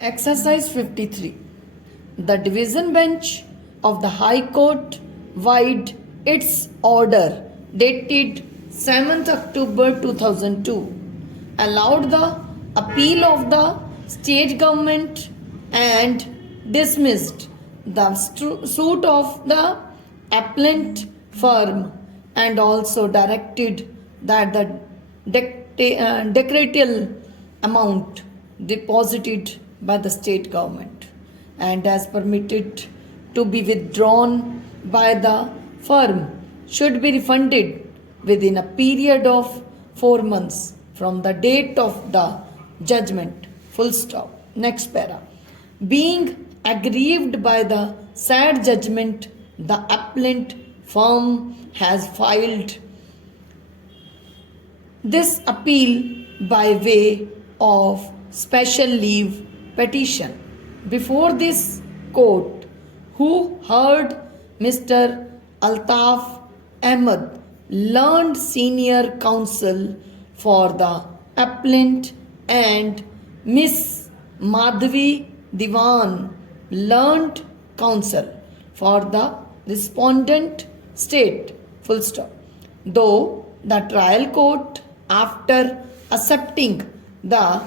Exercise 53. The division bench of the High Court wide its order dated 7th October 2002 allowed the appeal of the state government and dismissed the suit of the appellant firm and also directed that the decretal amount deposited by the state government and as permitted to be withdrawn by the firm should be refunded within a period of 4 months from the date of the judgment. Full stop. Next para. Being aggrieved by the said judgment, the appellant firm has filed this appeal by way of special leave petition before this court, who heard Mr. Altaf Ahmed, learned senior counsel for the appellant, and Miss Madhvi Diwan, learned counsel for the respondent state. Full stop. Though the trial court, after accepting the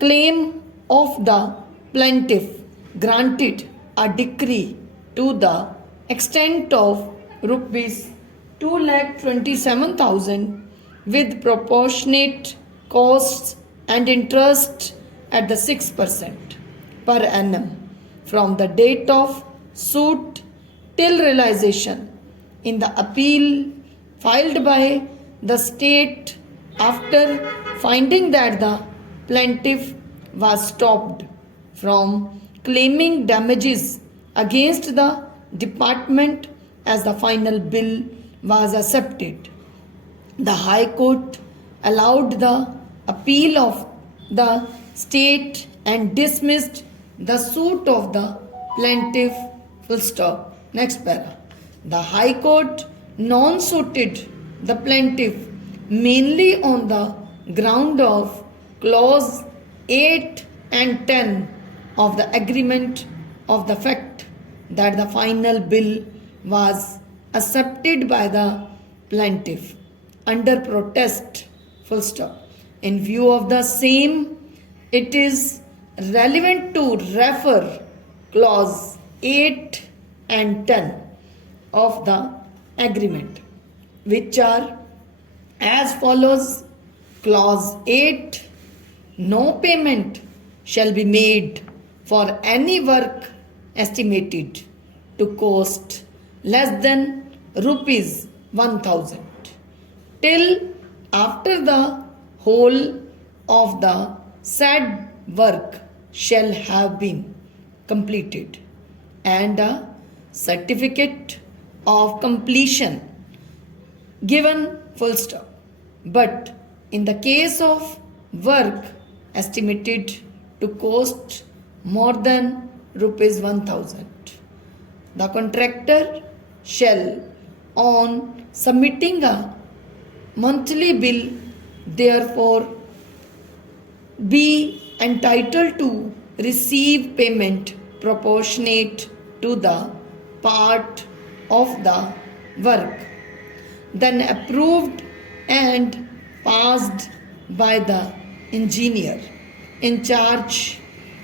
claim of the plaintiff, granted a decree to the extent of rupees 2,27,000 with proportionate costs and interest at the 6% per annum from the date of suit till realization in the appeal filed by the state after finding that the plaintiff was stopped from claiming damages against the department as the final bill was accepted. The High Court allowed the appeal of the state and dismissed the suit of the plaintiff. Full stop. Next para. The High Court non-suited the plaintiff mainly on the ground of clause 8 and 10 of the agreement of the fact that the final bill was accepted by the plaintiff under protest. Full stop. In view of the same, it is relevant to refer clause 8 and 10 of the agreement, which are as follows. Clause 8. No payment shall be made for any work estimated to cost less than rupees 1,000 till after the whole of the said work shall have been completed and a certificate of completion given. Full stop. But in the case of work estimated to cost more than rupees 1,000, the contractor shall, on submitting a monthly bill, therefore be entitled to receive payment proportionate to the part of the work then approved and passed by the engineer in charge,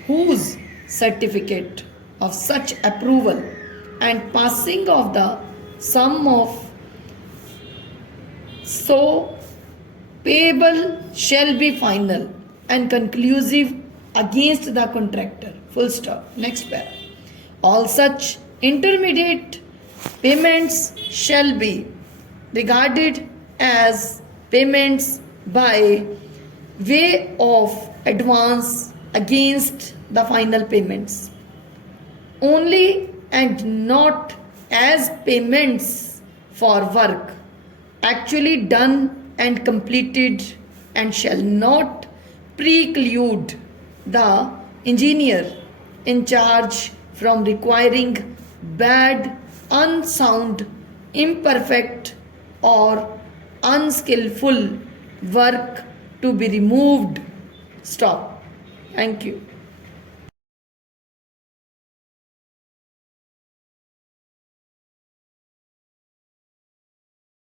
whose certificate of such approval and passing of the sum of so payable shall be final and conclusive against the contractor. Full stop. Next para. All such intermediate payments shall be regarded as payments by way of advance against the final payments only, and not as payments for work actually done and completed, and shall not preclude the engineer in charge from requiring bad, unsound, imperfect or unskillful work to be removed. Stop. Thank you.